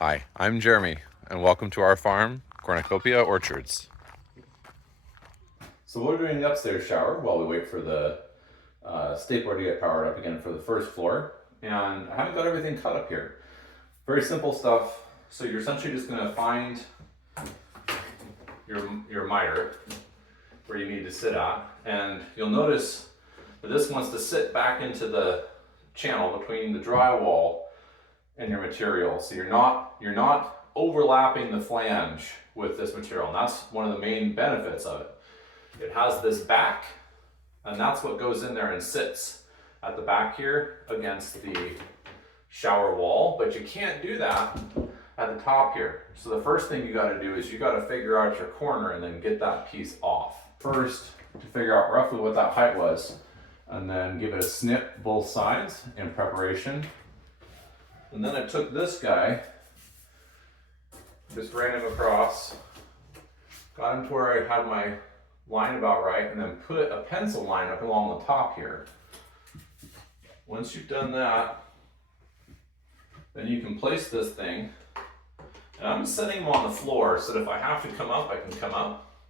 Hi, I'm Jeremy, and welcome to our farm, Cornucopia Orchards. So we're doing the upstairs shower while we wait for the stapler to get powered up again for the first floor. And I haven't got everything cut up here. Very simple stuff. So you're essentially just going to find your miter where you need to sit at. And you'll notice that this wants to sit back into the channel between the drywall and your material. So you're not overlapping the flange with this material, and that's one of the main benefits of it. It has this back, and that's what goes in there and sits at the back here against the shower wall, but you can't do that at the top here. So the first thing you got to do is you got to figure out your corner and then get that piece off. First, to figure out roughly what that height was, and then give it a snip both sides in preparation. And then I took this guy, just ran him across, got him to where I had my line about right, and then put a pencil line up along the top here. Once you've done that, then you can place this thing. And I'm setting him on the floor so that if I have to come up, I can come up.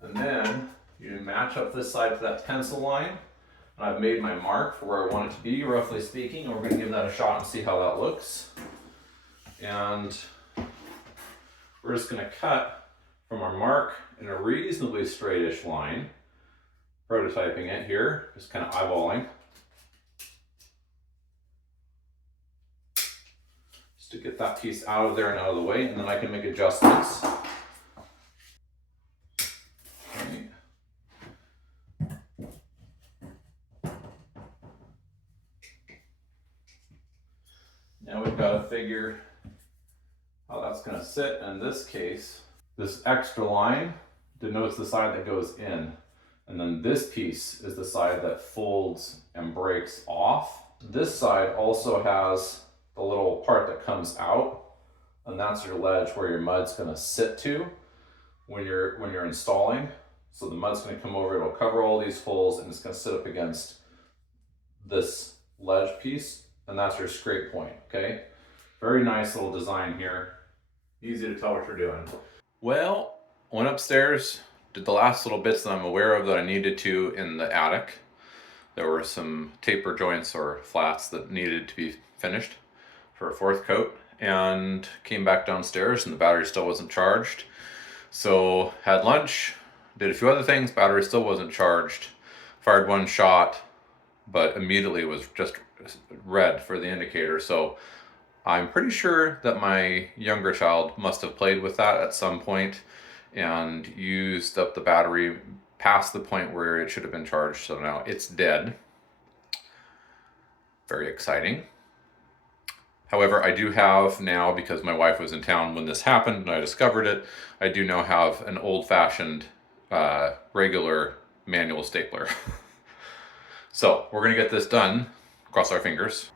And then you match up this side to that pencil line. And I've made my mark for where I want it to be, roughly speaking, and we're going to give that a shot and see how that looks. And we're just going to cut from our mark in a reasonably straightish line, prototyping it here, just kind of eyeballing. Just to get that piece out of there and out of the way, and then I can make adjustments. Now we've got to figure how that's going to sit. In this case, this extra line denotes the side that goes in. And then this piece is the side that folds and breaks off. This side also has the little part that comes out, and that's your ledge where your mud's going to sit to when you're installing. So the mud's going to come over, it'll cover all these holes, and it's going to sit up against this ledge piece. And that's your scrape point, okay? Very nice little design here. Easy to tell what you're doing. Well, went upstairs, did the last little bits that I'm aware of that I needed to in the attic. There were some taper joints or flats that needed to be finished for a fourth coat, and came back downstairs and the battery still wasn't charged. So had lunch, did a few other things, battery still wasn't charged. Fired one shot, but immediately was just red for the indicator. So I'm pretty sure that my younger child must have played with that at some point and used up the battery past the point where it should have been charged. So now it's dead. Very exciting. However, I do have now, because my wife was in town when this happened and I discovered it, I do now have an old-fashioned regular manual stapler. So we're gonna get this done. Cross our fingers.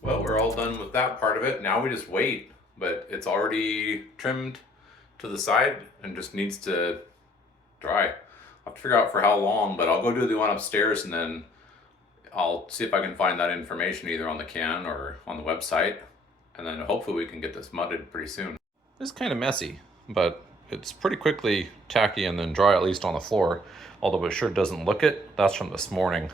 Well, we're all done with that part of it. Now we just wait, but it's already trimmed to the side and just needs to dry. I'll have to figure out for how long, but I'll go do the one upstairs and then I'll see if I can find that information either on the can or on the website. And then hopefully we can get this mudded pretty soon. It's kind of messy, but it's pretty quickly tacky and then dry, at least on the floor. Although it sure doesn't look it. That's from this morning.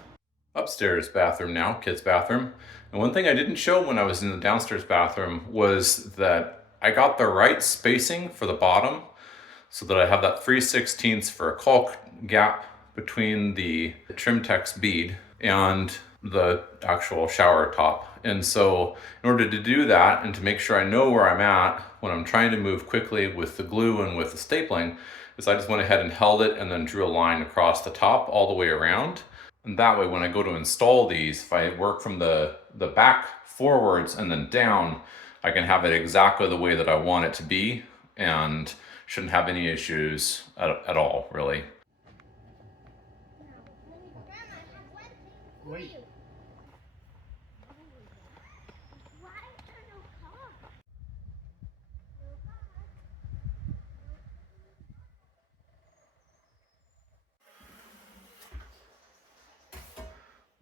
Upstairs bathroom now, kids' bathroom. And one thing I didn't show when I was in the downstairs bathroom was that I got the right spacing for the bottom so that I have that 3/16 for a caulk gap between the Trim Tex bead and the actual shower top. And so in order to do that and to make sure I know where I'm at when I'm trying to move quickly with the glue and with the stapling, is I just went ahead and held it and then drew a line across the top all the way around. And that way when I go to install these, if I work from the back forwards and then down, I can have it exactly the way that I want it to be and shouldn't have any issues at all, really. Wait.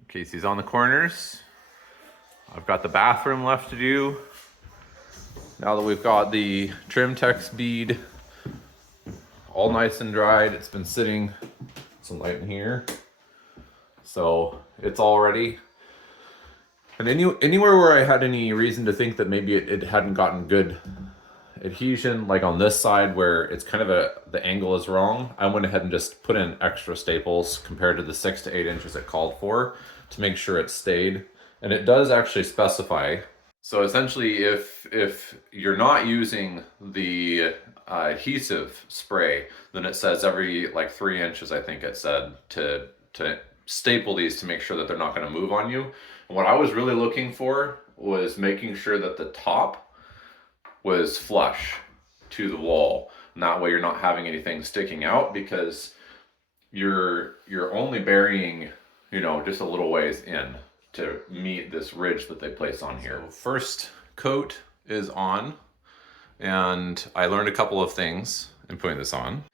Casey's on the corners. I've got the bathroom left to do. Now that we've got the Trim Tex bead all nice and dried, it's been sitting, some light in here, so it's all ready. And anywhere where I had any reason to think that maybe it hadn't gotten good adhesion, like on this side where it's kind of the angle is wrong, I went ahead and just put in extra staples compared to the 6 to 8 inches it called for to make sure it stayed. And it does actually specify. So essentially, if you're not using the adhesive spray, then it says every like 3 inches, I think it said, to staple these to make sure that they're not going to move on you. And what I was really looking for was making sure that the top was flush to the wall. And that way you're not having anything sticking out, because you're only burying, you know, just a little ways in to meet this ridge that they place on here. So first coat is on, and I learned a couple of things in putting this on.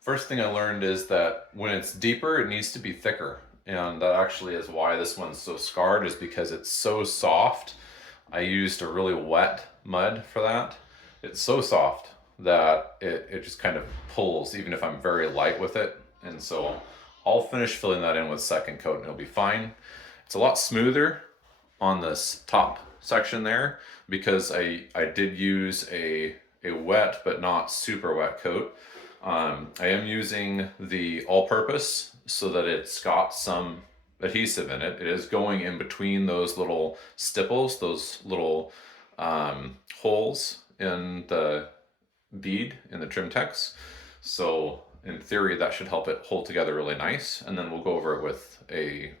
First thing I learned is that when it's deeper, it needs to be thicker. And that actually is why this one's so scarred, is because it's so soft. I used a really wet mud for that. It's so soft that it just kind of pulls, even if I'm very light with it. And so I'll finish filling that in with second coat and it'll be fine. It's a lot smoother on this top section there because I did use a wet but not super wet coat. I am using the all-purpose so that it's got some adhesive in it. It is going in between those little stipples, those little holes in the bead in the Trim Tex. So in theory that should help it hold together really nice. And then we'll go over it with a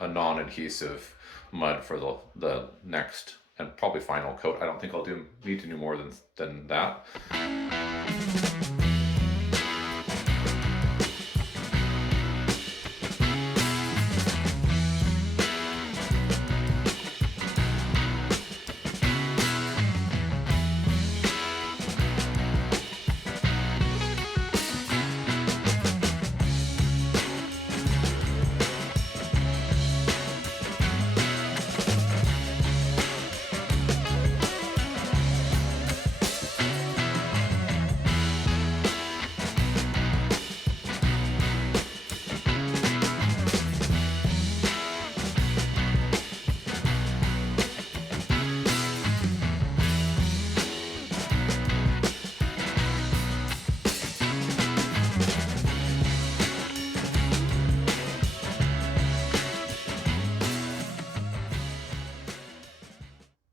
non-adhesive mud for the next and probably final coat. I don't think I'll need to do more than that.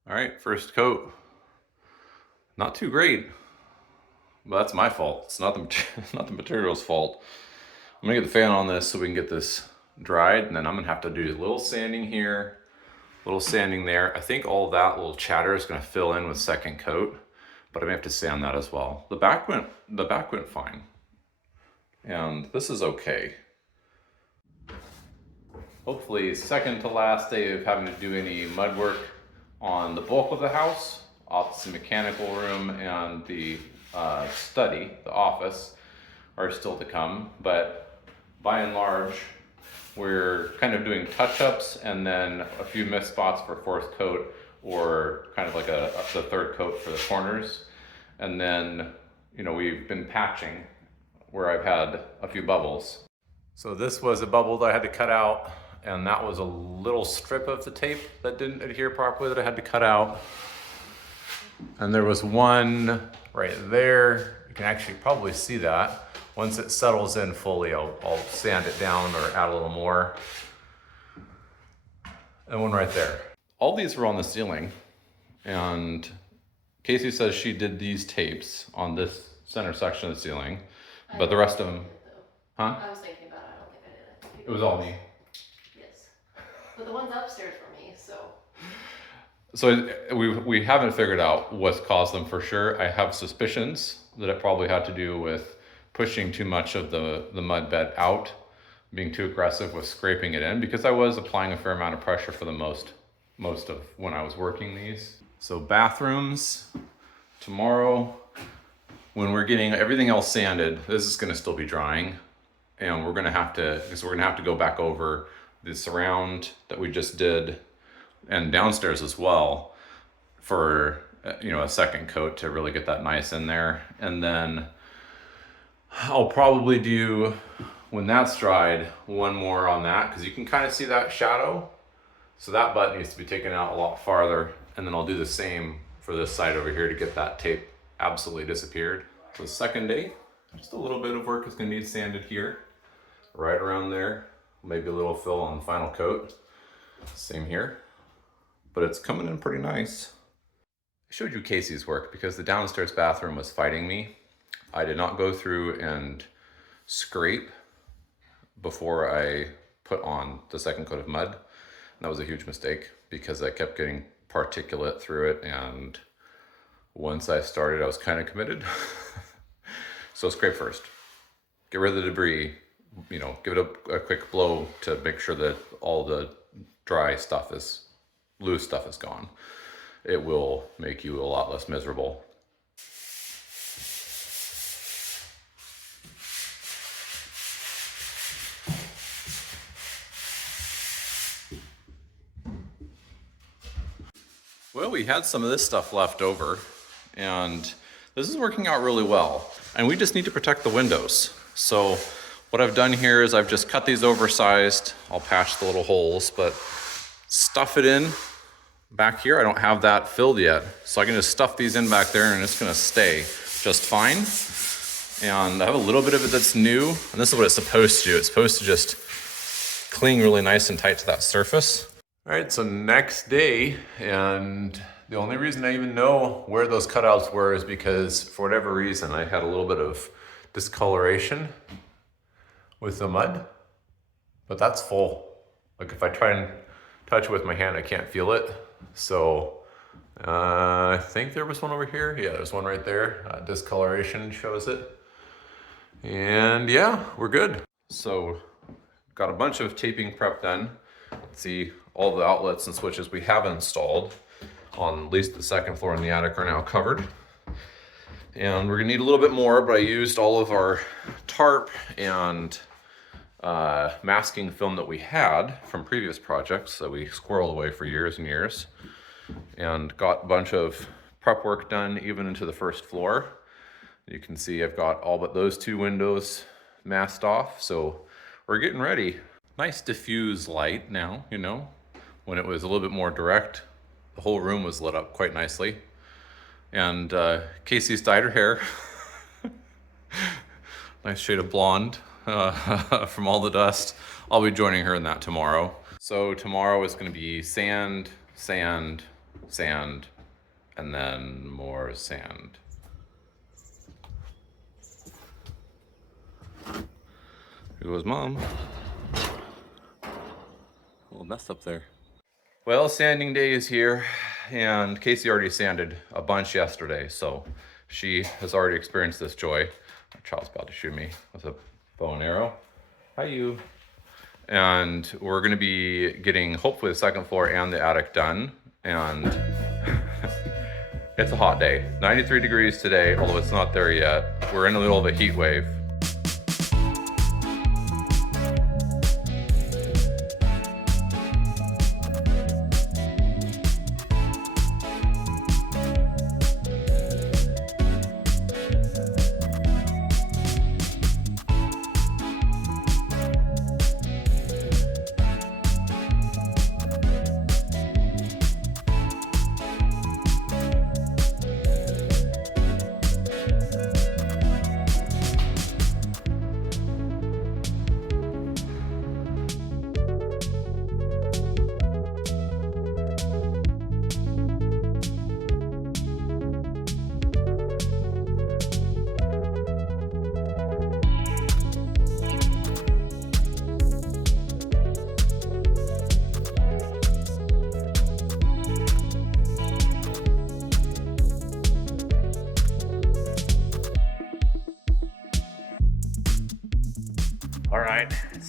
All right, first coat. Not too great, but that's my fault. It's not the material's fault. I'm gonna get the fan on this so we can get this dried, and then I'm gonna have to do a little sanding here, a little sanding there. I think all that little chatter is gonna fill in with second coat, but I may have to sand that as well. The back went fine, and this is okay. Hopefully, second to last day of having to do any mud work on the bulk of the house. Office and mechanical room and the study, the office, are still to come, but by and large we're kind of doing touch-ups and then a few missed spots for fourth coat, or kind of like the third coat for the corners. And then, you know, we've been patching where I've had a few bubbles. So this was a bubble that I had to cut out, and that was a little strip of the tape that didn't adhere properly that I had to cut out. And there was one right there. You can actually probably see that. Once it settles in fully, I'll sand it down or add a little more. And one right there. All these were on the ceiling, and Casey says she did these tapes on this center section of the ceiling, but the rest of them, huh? I was thinking about it, I don't think I did it. It was all me. Yes. But the ones upstairs were me, so. So we haven't figured out what's caused them for sure. I have suspicions that it probably had to do with pushing too much of the mud bed out, being too aggressive with scraping it in, because I was applying a fair amount of pressure for the most of when I was working these. So bathrooms, tomorrow, when we're getting everything else sanded, this is gonna still be drying, and we're gonna have to go back over the surround that we just did, and downstairs as well, for a second coat to really get that nice in there. And then I'll probably do, when that's dried, one more on that, because you can kind of see that shadow. So that butt needs to be taken out a lot farther, and then I'll do the same for this side over here to get that tape absolutely disappeared. So the second day, just a little bit of work is going to need sanded here, right around there, maybe a little fill on the final coat. Same here, but it's coming in pretty nice. I showed you Casey's work because the downstairs bathroom was fighting me. I did not go through and scrape before I put on the second coat of mud. And that was a huge mistake because I kept getting particulate through it, and once I started, I was kind of committed. So scrape first, get rid of the debris, give it a quick blow to make sure that all the dry stuff loose stuff is gone. It will make you a lot less miserable. Well, we had some of this stuff left over, and this is working out really well. And we just need to protect the windows. So what I've done here is I've just cut these oversized. I'll patch the little holes, but stuff it in back here. I don't have that filled yet. So I can just stuff these in back there, and it's gonna stay just fine. And I have a little bit of it that's new, and this is what it's supposed to do. It's supposed to just cling really nice and tight to that surface. All right, so next day, and the only reason I even know where those cutouts were is because for whatever reason, I had a little bit of discoloration with the mud, but that's full. Like if I try and touch it with my hand, I can't feel it. So I think there was one over here. Yeah, there's one right there. Discoloration shows it. And yeah, we're good. So got a bunch of taping prep done. Let's see, all the outlets and switches we have installed on at least the second floor in the attic are now covered. And we're gonna need a little bit more, but I used all of our tarp and masking film that we had from previous projects that we squirreled away for years and years, and got a bunch of prep work done even into the first floor. You can see I've got all but those two windows masked off, so we're getting ready. Nice diffuse light now, when it was a little bit more direct, the whole room was lit up quite nicely. And Casey's dyed her hair. Nice shade of blonde from all the dust. I'll be joining her in that tomorrow. So tomorrow is gonna be sand, sand, sand, and then more sand. Here goes Mom. A little mess up there. Well, sanding day is here, and Casey already sanded a bunch yesterday, so she has already experienced this joy. My child's about to shoot me with a bow and arrow. Hi, you. And we're gonna be getting hopefully the second floor and the attic done, and it's a hot day. 93 degrees today, although it's not there yet. We're in the middle of a heat wave.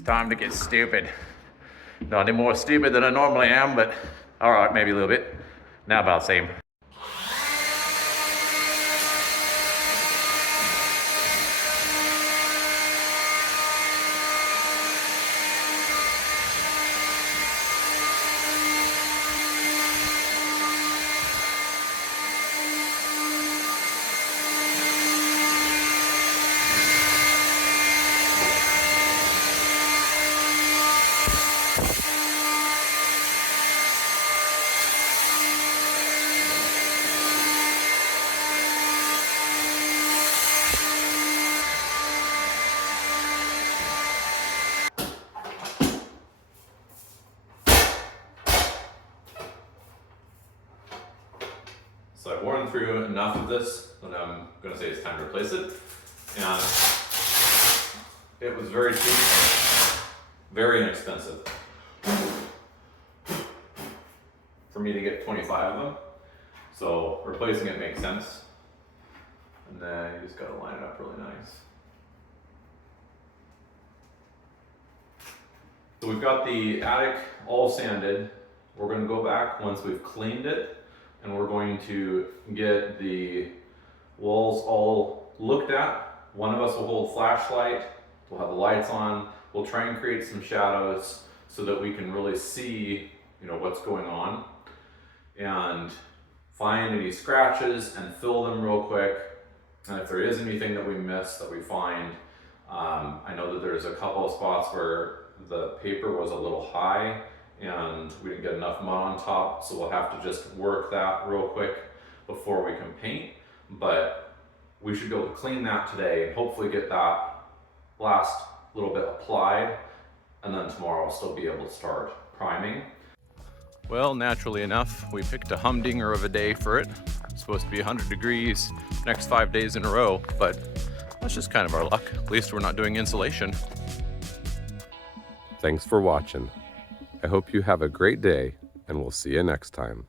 Time to get stupid. Not any more stupid than I normally am, but all right, maybe a little bit. Now about the same. So I've worn through enough of this that I'm going to say it's time to replace it. And it was very cheap, very inexpensive for me to get 25 of them. So replacing it makes sense. And then you just got to line it up really nice. So we've got the attic all sanded. We're going to go back once we've cleaned it, and we're going to get the walls all looked at. One of us will hold flashlight, we'll have the lights on, we'll try and create some shadows so that we can really see, you know, what's going on, and find any scratches and fill them real quick. And if there is anything that we miss that we find, I know that there's a couple of spots where the paper was a little high and we didn't get enough mud on top, so we'll have to just work that real quick before we can paint. But we should be able to clean that today and hopefully get that last little bit applied, and then tomorrow I'll still be able to start priming. Well, naturally enough, we picked a humdinger of a day for it. It's supposed to be 100 degrees next 5 days in a row, but that's just kind of our luck. At least we're not doing insulation. Thanks for watching. I hope you have a great day, and we'll see you next time.